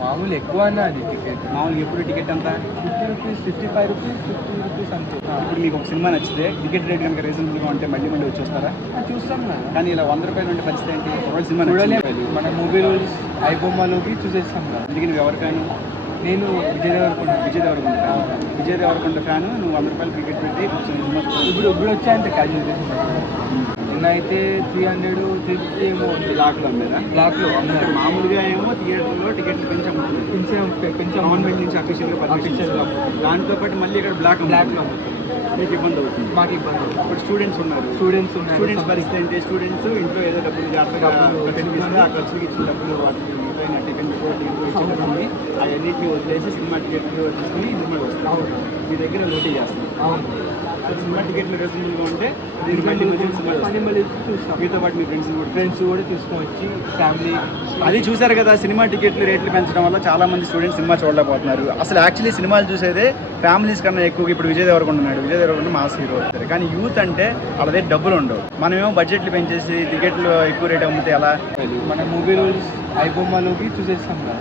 మామూలు ఎక్కువ అన్న అది టికెట్ మామూలుగా ఎప్పుడు టికెట్ అంతా? Fifty rupees fifty five rupees fifty rupees అంతే ఇప్పుడు మీకు ఒక సినిమా నచ్చితే టికెట్ రేట్ కనుక రీజనబుల్గా ఉంటే మళ్ళీ మళ్ళీ వచ్చేస్తారా? చూస్తాం కానీ ఇలా వంద రూపాయలు ఉంటే పరిస్థితి ఏంటి? ఒకవేళ సినిమా చూడలే. నచ్చింది. మన మూవీ రూల్స్ ఐబొమ్మలోకి చూసేస్తాం కదా. అందుకే నువ్వు ఎవరి ఫ్యాను నేను విజయ్ దేవరకొండ. విజయ్ దేవరకొండ. ఫ్యాన్ విజయ్ దేవరకొండ ఫ్యాన్ నువ్వు వంద రూపాయలు టికెట్ పెట్టి. ఇప్పుడు ఇప్పుడు వచ్చాయంత క్యాజువల్ నిన్న అయితే త్రీ హండ్రెడ్ త్రీ ఫిఫ్టీ ఏమో ఉంది. లాక్లో అమ్మేదా బ్లాక్లో ఇక్కడ అమ్మారు మామూలుగా ఏమో థియేటర్లో టికెట్లు పెంచి కొంచెం కొంచెం గవర్నమెంట్ నుంచి అఫీషియల్గా గా. దాంతో పాటు మళ్ళీ ఇక్కడ బ్లాక్ బ్లాక్లో మీకు ఇబ్బంది అవుతుంది. మాకు ఇబ్బంది అవుతుంది. ఇప్పుడు స్టూడెంట్స్ ఉన్నారు. స్టూడెంట్స్ ఉన్నారు. స్టూడెంట్స్ పరిస్థితి ఏంటి స్టూడెంట్స్ ఇంట్లో ఏదో డబ్బులు జాగ్రత్తగా ఖర్చుకి ఖర్చుకి ఇచ్చిన డబ్బులు వాటికి మిగతా టికెట్ కూడా టికెట్ ఇచ్చే డబ్బుల్ని అవన్నిటిని వదిలేసి సినిమా టికెట్లు తీసుకుని సినిమాకి వస్తాం అవును. మీ దగ్గర లోటీ చేస్తాం అవును. అది సినిమా టికెట్లు రీజనబుల్గా ఉంటే దీనికి మళ్ళీ సినిమా మళ్ళీ మళ్ళీ చూస్తాం మీతో పాటు మీ ఫ్రెండ్స్ కూడా ఫ్రెండ్స్ కూడా తీసుకొచ్చి ఫ్యామిలీ అది చూసారు కదా సినిమా టికెట్లు రేట్లు పెంచడం వల్ల చాలా మంది స్టూడెంట్స్ సినిమా చూడలేకపోతున్నారు. అసలు యాక్చువల్లీ సినిమాలు చూసేదే ఫ్యామిలీస్ కన్నా ఎక్కువగా ఇప్పుడు విజయ్ దేవరకొండ ఉన్నాడు. విజయ్ దేవరకొండ మాస్ హీరో అవుతారు. కానీ యూత్ అంటే వాళ్ళ దగ్గర డబ్బులు ఉండవు. మనమేమో బడ్జెట్లు పెంచేసి టికెట్లు ఎక్కువ రేట్ అమ్మితే ఎలా? మన మూవీ రూల్స్ ఐబొమ్మలోకి చూసేస్తాం కదా.